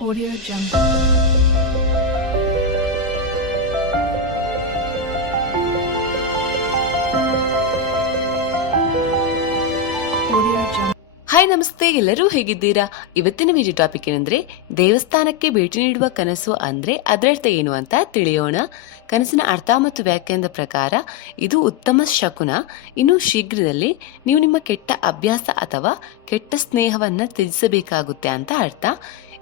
Audio Jungle. Hi ನಮಸ್ತೆ ಎಲ್ಲರೂ ಹೇಗಿದ್ದೀರಾ? ಇವತ್ತಿನ ವಿಡಿಯೋ ಟಾಪಿಕ್ ಏನಂದ್ರೆ, ದೇವಸ್ಥಾನಕ್ಕೆ ಭೇಟಿ ನೀಡುವ ಕನಸು ಅಂದ್ರೆ ಅದರರ್ಥ ಏನು ಅಂತ ತಿಳಿಯೋಣ. ಕನಸಿನ ಅರ್ಥ ಮತ್ತು ವ್ಯಾಖ್ಯಾನದ ಪ್ರಕಾರ, ಇದು ಉತ್ತಮ ಶಕುನ. ಇನ್ನು ಶೀಘ್ರದಲ್ಲಿ ನೀವು ನಿಮ್ಮ ಕೆಟ್ಟ ಅಭ್ಯಾಸ ಅಥವಾ ಕೆಟ್ಟ ಸ್ನೇಹವನ್ನ ತ್ಯಜಿಸಬೇಕಾಗುತ್ತೆ ಅಂತ ಅರ್ಥ.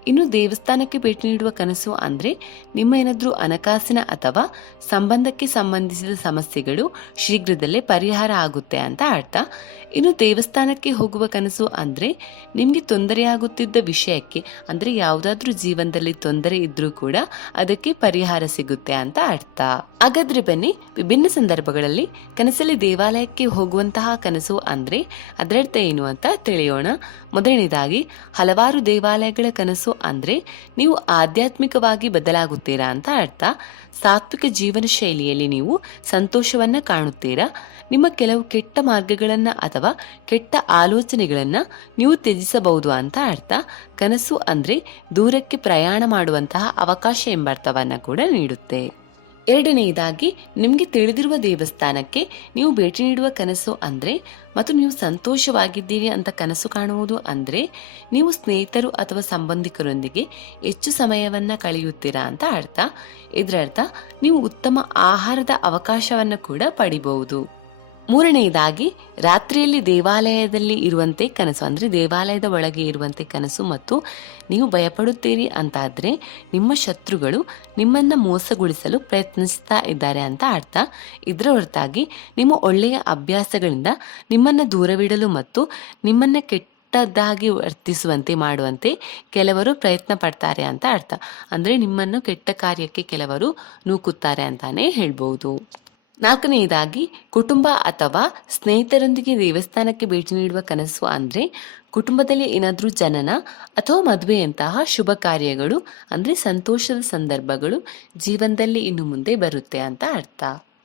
ಇನ್ನು ದೇವಸ್ಥಾನಕ್ಕೆ ಭೇಟಿ ನೀಡುವ ಕನಸು ಅಂದ್ರೆ ನಿಮ್ಮ ಏನಾದರೂ ಹಣಕಾಸಿನ ಅಥವಾ ಸಂಬಂಧಕ್ಕೆ ಸಂಬಂಧಿಸಿದ ಸಮಸ್ಯೆಗಳು ಶೀಘ್ರದಲ್ಲೇ ಪರಿಹಾರ ಆಗುತ್ತೆ ಅಂತ ಅರ್ಥ. ಇನ್ನು ದೇವಸ್ಥಾನಕ್ಕೆ ಹೋಗುವ ಕನಸು ಅಂದ್ರೆ ನಿಮಗೆ ತೊಂದರೆಯಾಗುತ್ತಿದ್ದ ವಿಷಯಕ್ಕೆ ಅಂದ್ರೆ ಯಾವುದಾದ್ರೂ ಜೀವನದಲ್ಲಿ ತೊಂದರೆ ಇದ್ರೂ ಕೂಡ ಅದಕ್ಕೆ ಪರಿಹಾರ ಸಿಗುತ್ತೆ ಅಂತ ಅರ್ಥ. ಹಾಗಾದ್ರೆ ಬನ್ನಿ, ವಿಭಿನ್ನ ಸಂದರ್ಭಗಳಲ್ಲಿ ಕನಸಲ್ಲಿ ದೇವಾಲಯಕ್ಕೆ ಹೋಗುವಂತಹ ಕನಸು ಅಂದ್ರೆ ಅದರರ್ಥ ಏನು ಅಂತ ತಿಳಿಯೋಣ. ಮೊದಲನೇದಾಗಿ, ಹಲವಾರು ದೇವಾಲಯಗಳ ಕನಸು ಅಂದ್ರೆ ನೀವು ಆಧ್ಯಾತ್ಮಿಕವಾಗಿ ಬದಲಾಗುತ್ತೀರಾ ಅಂತ ಅರ್ಥ. ಸಾತ್ವಿಕ ಜೀವನ ಶೈಲಿಯಲ್ಲಿ ನೀವು ಸಂತೋಷವನ್ನ ಕಾಣುತ್ತೀರಾ. ನಿಮ್ಮ ಕೆಲವು ಕೆಟ್ಟ ಮಾರ್ಗಗಳನ್ನ ಅಥವಾ ಕೆಟ್ಟ ಆಲೋಚನೆಗಳನ್ನ ನೀವು ತ್ಯಜಿಸಬಹುದು ಅಂತ ಅರ್ಥ. ಕನಸು ಅಂದ್ರೆ ದೂರಕ್ಕೆ ಪ್ರಯಾಣ ಮಾಡುವಂತಹ ಅವಕಾಶ ಎಂಬ ಅರ್ಥವನ್ನ ಕೂಡ ನೀಡುತ್ತೆ. ಎರಡನೆಯದಾಗಿ, ನಿಮಗೆ ತಿಳಿದಿರುವ ದೇವಸ್ಥಾನಕ್ಕೆ ನೀವು ಭೇಟಿ ನೀಡುವ ಕನಸು ಅಂದರೆ, ಮತ್ತು ನೀವು ಸಂತೋಷವಾಗಿದ್ದೀರಿ ಅಂತ ಕನಸು ಕಾಣುವುದು ಅಂದರೆ, ನೀವು ಸ್ನೇಹಿತರು ಅಥವಾ ಸಂಬಂಧಿಕರೊಂದಿಗೆ ಹೆಚ್ಚು ಸಮಯವನ್ನು ಕಳೆಯುತ್ತೀರಾ ಅಂತ ಅರ್ಥ. ಇದರರ್ಥ, ನೀವು ಉತ್ತಮ ಆಹಾರದ ಅವಕಾಶವನ್ನು ಕೂಡ ಪಡಿಬಹುದು. ಮೂರನೆಯದಾಗಿ ರಾತ್ರಿಯಲ್ಲಿ ದೇವಾಲಯದಲ್ಲಿ ಇರುವಂತೆ ಕನಸು, ಅಂದರೆ ದೇವಾಲಯದ ಒಳಗೆ ಇರುವಂತೆ ಕನಸು ಮತ್ತು ನೀವು ಭಯಪಡುತ್ತೀರಿ ಅಂತಾದರೆ ನಿಮ್ಮ ಶತ್ರುಗಳು ನಿಮ್ಮನ್ನು ಮೋಸಗೊಳಿಸಲು ಪ್ರಯತ್ನಿಸ್ತಾ ಇದ್ದಾರೆ ಅಂತ ಅರ್ಥ. ಇದರ ಹೊರತಾಗಿ ನಿಮ್ಮ ಒಳ್ಳೆಯ ಅಭ್ಯಾಸಗಳಿಂದ ನಿಮ್ಮನ್ನು ದೂರವಿಡಲು ಮತ್ತು ನಿಮ್ಮನ್ನು ಕೆಟ್ಟದ್ದಾಗಿ ವರ್ತಿಸುವಂತೆ ಮಾಡುವಂತೆ ಕೆಲವರು ಪ್ರಯತ್ನ ಪಡ್ತಾರೆ ಅಂತ ಅರ್ಥ. ಅಂದರೆ ನಿಮ್ಮನ್ನು ಕೆಟ್ಟ ಕಾರ್ಯಕ್ಕೆ ಕೆಲವರು ನೂಕುತ್ತಾರೆ ಅಂತಾನೆ ಹೇಳ್ಬೋದು. ನಾಲ್ಕನೆಯದಾಗಿ, ಕುಟುಂಬ ಅಥವಾ ಸ್ನೇಹಿತರೊಂದಿಗೆ ದೇವಸ್ಥಾನಕ್ಕೆ ಭೇಟಿ ನೀಡುವ ಕನಸು ಅಂದರೆ, ಕುಟುಂಬದಲ್ಲಿ ಏನಾದರೂ ಜನನ ಅಥವಾ ಮದುವೆಯಂತಹ ಶುಭ ಕಾರ್ಯಗಳು ಅಂದರೆ ಸಂತೋಷದ ಸಂದರ್ಭಗಳು ಜೀವನದಲ್ಲಿ ಇನ್ನು ಮುಂದೆ ಬರುತ್ತೆ ಅಂತ ಅರ್ಥ.